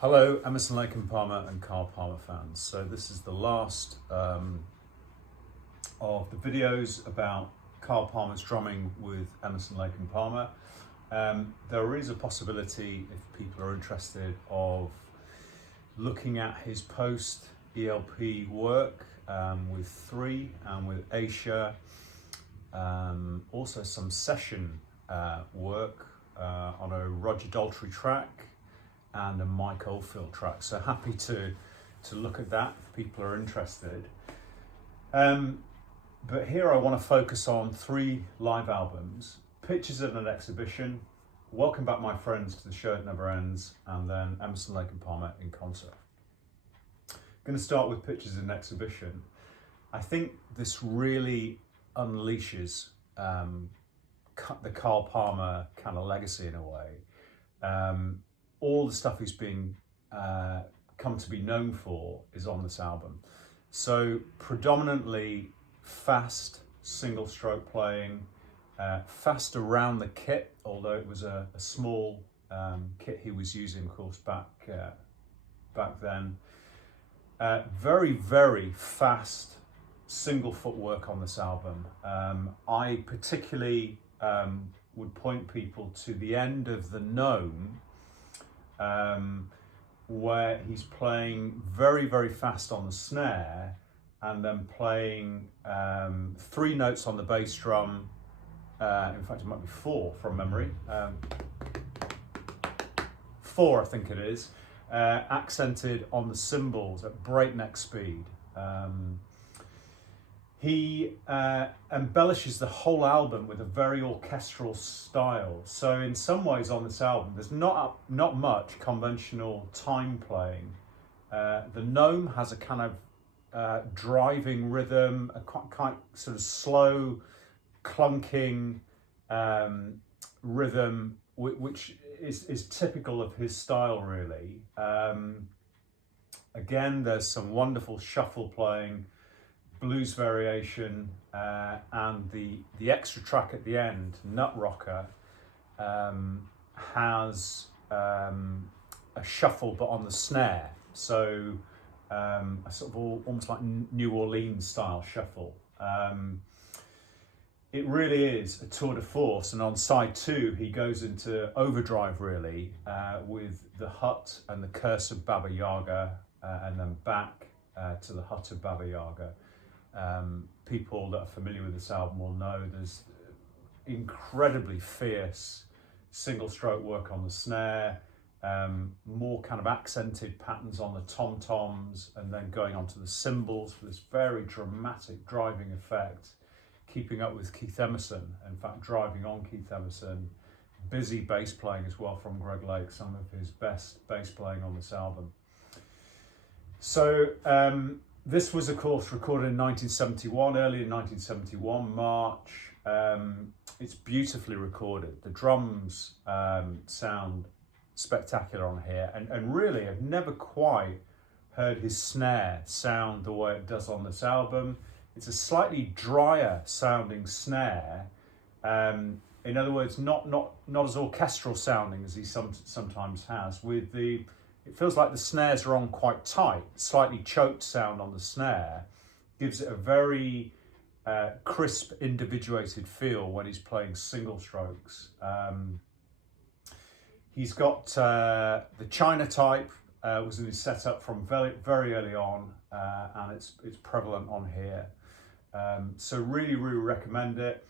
Hello, Emerson, Lake and Palmer and Carl Palmer fans. So this is the last of the videos about Carl Palmer's drumming with Emerson, Lake and Palmer. There is a possibility, if people are interested, of looking at his post ELP work with Three and with Asia. Also some session work on a Roger Daltrey track and a Mike Oldfield track. So happy to look at that if people are interested. But here I want to focus on 3 live albums, Pictures at an Exhibition, Welcome Back My Friends to the Show That Never Ends, and then Emerson, Lake and Palmer in concert. I'm going to start with Pictures at an Exhibition. I think this really unleashes the Carl Palmer kind of legacy in a way. All the stuff he's been come to be known for is on this album. So predominantly fast single stroke playing, fast around the kit, although it was a small kit he was using, of course, back then. Very, very fast single footwork on this album. I particularly would point people to the end of The Gnome, where he's playing very, very fast on the snare and then playing 3 notes on the bass drum. In fact, it might be 4 from memory. 4, I think it is, accented on the cymbals at breakneck speed. He embellishes the whole album with a very orchestral style. So in some ways on this album, there's not much conventional time playing. The Gnome has a kind of driving rhythm, a quite sort of slow, clunking rhythm, which is typical of his style, really. Again, there's some wonderful shuffle playing, blues variation, and the extra track at the end, Nut Rocker, has a shuffle but on the snare. So a sort of almost like New Orleans style shuffle. It really is a tour de force, and on side 2 he goes into overdrive really, with the Hut and the Curse of Baba Yaga, and then back to the Hut of Baba Yaga. People that are familiar with this album will know there's incredibly fierce single stroke work on the snare, more kind of accented patterns on the tom-toms, and then going on to the cymbals for this very dramatic driving effect, keeping up with Keith Emerson, in fact driving on Keith Emerson. Busy bass playing as well from Greg Lake, some of his best bass playing on this album. So this was, of course, recorded in 1971, early in 1971, March. It's beautifully recorded. The drums sound spectacular on here, and really I've never quite heard his snare sound the way it does on this album. It's a slightly drier sounding snare. In other words, not as orchestral sounding as he sometimes has. It feels like the snares are on quite tight, slightly choked sound on the snare, gives it a very crisp, individuated feel when he's playing single strokes. He's got the China type, was in his setup from very, very early on, and it's prevalent on here. So really, really recommend it.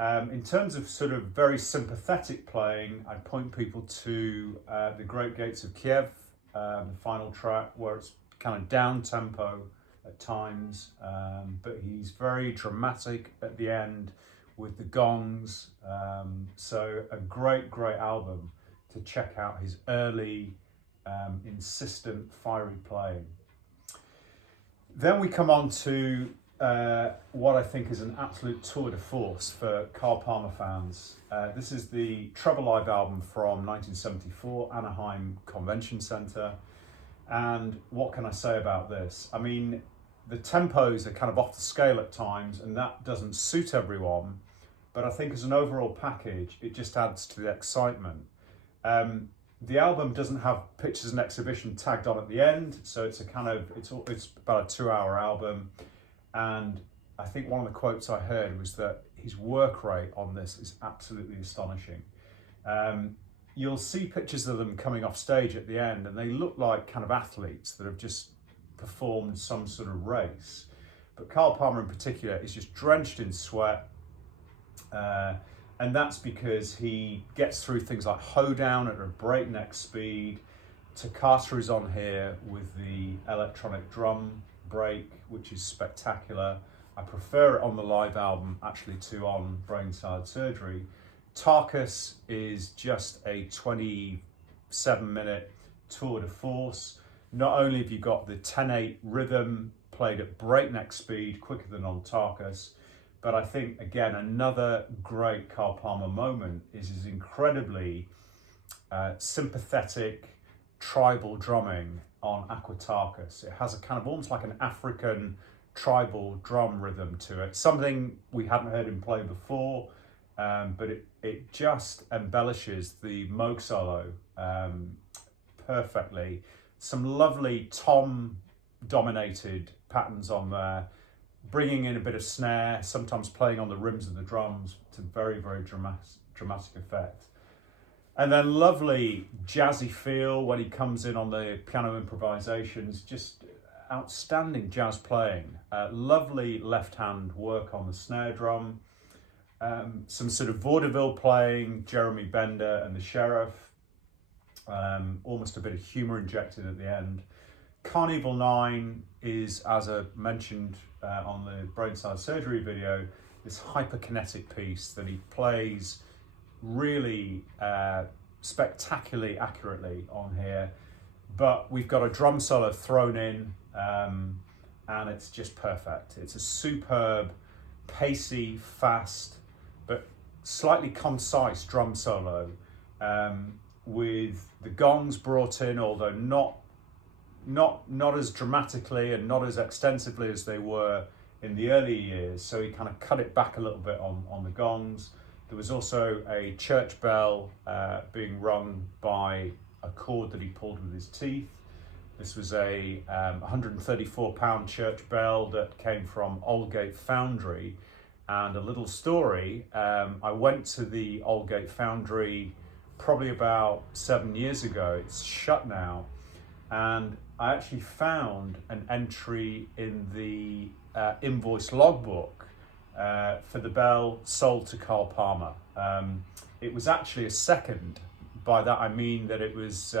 In terms of sort of very sympathetic playing, I'd point people to The Great Gates of Kiev, the final track, where it's kind of down tempo at times, but he's very dramatic at the end with the gongs. So a great, great album to check out his early, insistent, fiery playing. Then we come on to what I think is an absolute tour de force for Carl Palmer fans. This is the Treble Live album from 1974, Anaheim Convention Center. And what can I say about this? I mean, the tempos are kind of off the scale at times, and that doesn't suit everyone. But I think as an overall package, it just adds to the excitement. The album doesn't have pictures and exhibition tagged on at the end, so it's it's about a 2-hour album. And I think one of the quotes I heard was that his work rate on this is absolutely astonishing. You'll see pictures of them coming off stage at the end, and they look like kind of athletes that have just performed some sort of race. But Carl Palmer in particular is just drenched in sweat. And that's because he gets through things like hoedown at a breakneck speed. Toccata is on here with the electronic drum break, which is spectacular. I prefer it on the live album actually to on Brainside Surgery. Tarkus is just a 27-minute tour de force. Not only have you got the 10/8 rhythm played at breakneck speed, quicker than on Tarkus, but I think, again, another great Carl Palmer moment is his incredibly sympathetic tribal drumming on Aqua Tarkus. It has a kind of almost like an African tribal drum rhythm to it, something we hadn't heard him play before, but it just embellishes the Moog solo perfectly. Some lovely tom-dominated patterns on there, bringing in a bit of snare, sometimes playing on the rims of the drums to very, very dramatic effect. And then lovely jazzy feel when he comes in on the piano improvisations, just outstanding jazz playing. Lovely left-hand work on the snare drum. Some sort of vaudeville playing, Jeremy Bender and the Sheriff. Almost a bit of humour injected at the end. Carnival 9 is, as I mentioned on the Brainside Surgery video, this hyperkinetic piece that he plays really spectacularly accurately on here. But we've got a drum solo thrown in, and it's just perfect. It's a superb, pacey, fast, but slightly concise drum solo, with the gongs brought in, although not as dramatically and not as extensively as they were in the early years. So he kind of cut it back a little bit on the gongs. There was also a church bell being rung by a cord that he pulled with his teeth. This was a 134-pound church bell that came from Aldgate Foundry. And a little story, I went to the Aldgate Foundry probably about 7 years ago. It's shut now. And I actually found an entry in the invoice logbook for the bell sold to Carl Palmer. It was actually a second. By that I mean that it was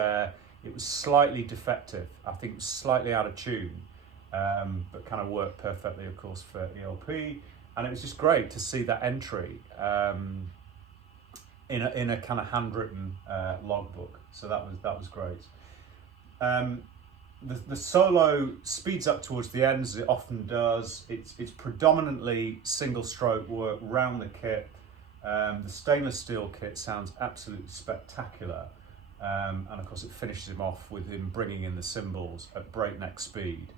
slightly defective. I think it was slightly out of tune, but kind of worked perfectly, of course, for ELP. And it was just great to see that entry in a kind of handwritten logbook. So that was great. The solo speeds up towards the end, as it often does. It's predominantly single stroke work round the kit. The stainless steel kit sounds absolutely spectacular. And of course it finishes him off with him bringing in the cymbals at breakneck speed.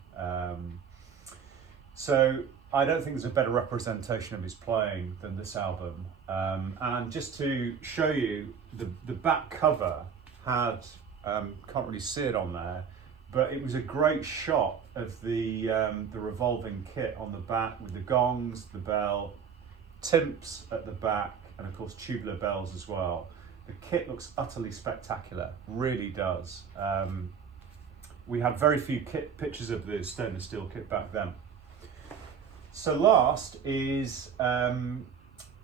So I don't think there's a better representation of his playing than this album. And just to show you, the back cover had, can't really see it on there, but it was a great shot of the revolving kit on the back with the gongs, the bell, timps at the back, and of course tubular bells as well. The kit looks utterly spectacular, really does. We had very few pictures of the stainless steel kit back then. So last is a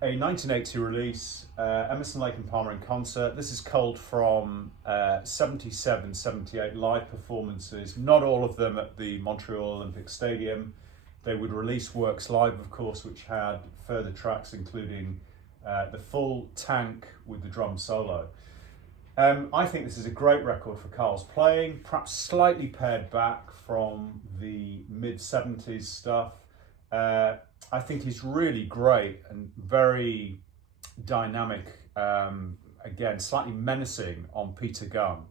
1980 release, Emerson, Lake and Palmer in concert. This is culled from 77, 78 live performances, not all of them at the Montreal Olympic Stadium. They would release works live, of course, which had further tracks, including the full tank with the drum solo. I think this is a great record for Carl's playing, perhaps slightly pared back from the mid-70s stuff. I think he's really great and very dynamic, again, slightly menacing on Peter Gunn.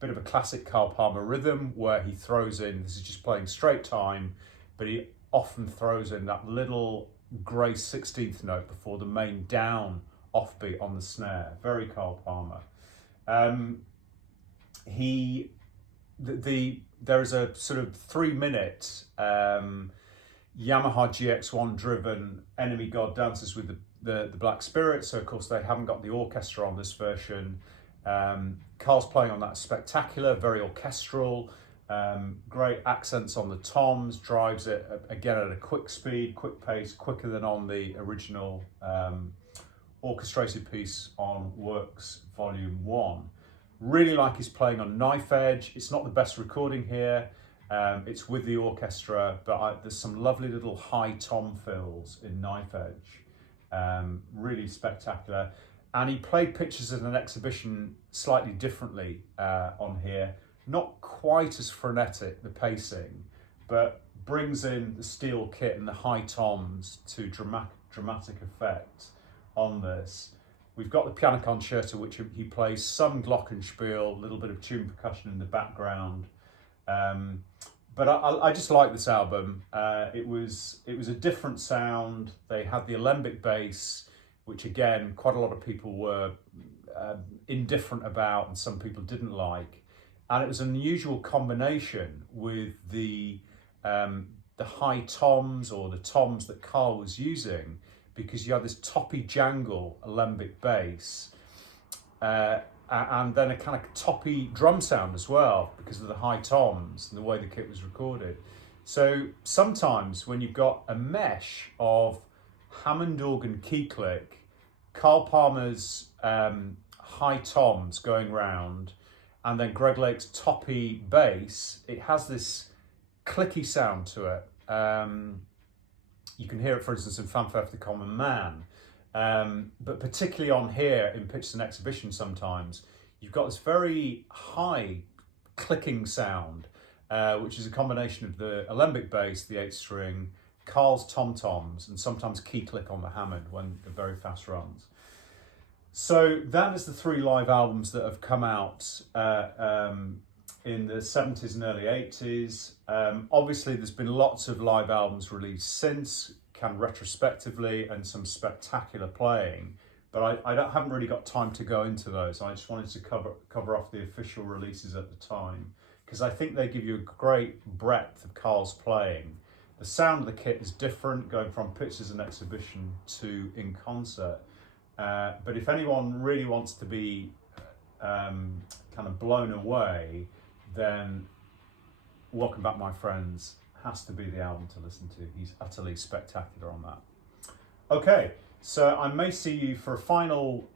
Bit of a classic Carl Palmer rhythm where he throws in, this is just playing straight time, but he often throws in that little grey 16th note before the main down offbeat on the snare. Very Carl Palmer. There is a sort of 3-minute Yamaha GX1 driven Enemy God Dances with the Black Spirit. So of course they haven't got the orchestra on this version. Carl's playing on that spectacular, very orchestral, great accents on the toms, drives it again at a quick speed, quick pace, quicker than on the original orchestrated piece on Works Volume 1. Really like his playing on Knife Edge. It's not the best recording here. It's with the orchestra, but there's some lovely little high tom fills in Knife Edge. Really spectacular. And he played Pictures in an Exhibition slightly differently on here. Not quite as frenetic, the pacing, but brings in the steel kit and the high toms to dramatic effect on this. We've got the piano concerto, which he plays some glockenspiel, a little bit of tune percussion in the background. But I just like this album. It was a different sound. They had the alembic bass, which again, quite a lot of people were indifferent about and some people didn't like. And it was an unusual combination with the high toms, or the toms that Carl was using, because you had this toppy jangle alembic bass and then a kind of toppy drum sound as well because of the high toms and the way the kit was recorded. So sometimes when you've got a mesh of Hammond organ key click, Carl Palmer's high toms going round, and then Greg Lake's toppy bass, it has this clicky sound to it. You can hear it, for instance, in Fanfare for the Common Man. But particularly on here in Pictures in Exhibition sometimes, you've got this very high clicking sound, which is a combination of the alembic bass, the 8-string, Carl's tom-toms, and sometimes key click on the Hammond when the very fast runs. So that is the 3 live albums that have come out in the 70s and early 80s. Obviously, there's been lots of live albums released since, kind of retrospectively, and some spectacular playing. But I haven't really got time to go into those. I just wanted to cover off the official releases at the time, because I think they give you a great breadth of Carl's playing. The sound of the kit is different, going from Pictures in Exhibition to in concert. But if anyone really wants to be kind of blown away, then Welcome Back, My Friends has to be the album to listen to. He's utterly spectacular on that. Okay, so I may see you for a final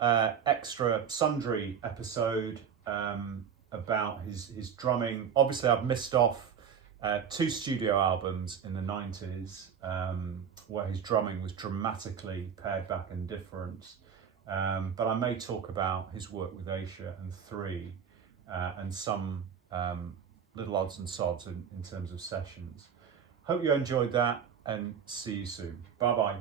extra sundry episode about his drumming. Obviously, I've missed off 2 studio albums in the 90s where his drumming was dramatically pared back and different. But I may talk about his work with Asia and 3 and some little odds and sods in terms of sessions. Hope you enjoyed that, and see you soon. Bye-bye.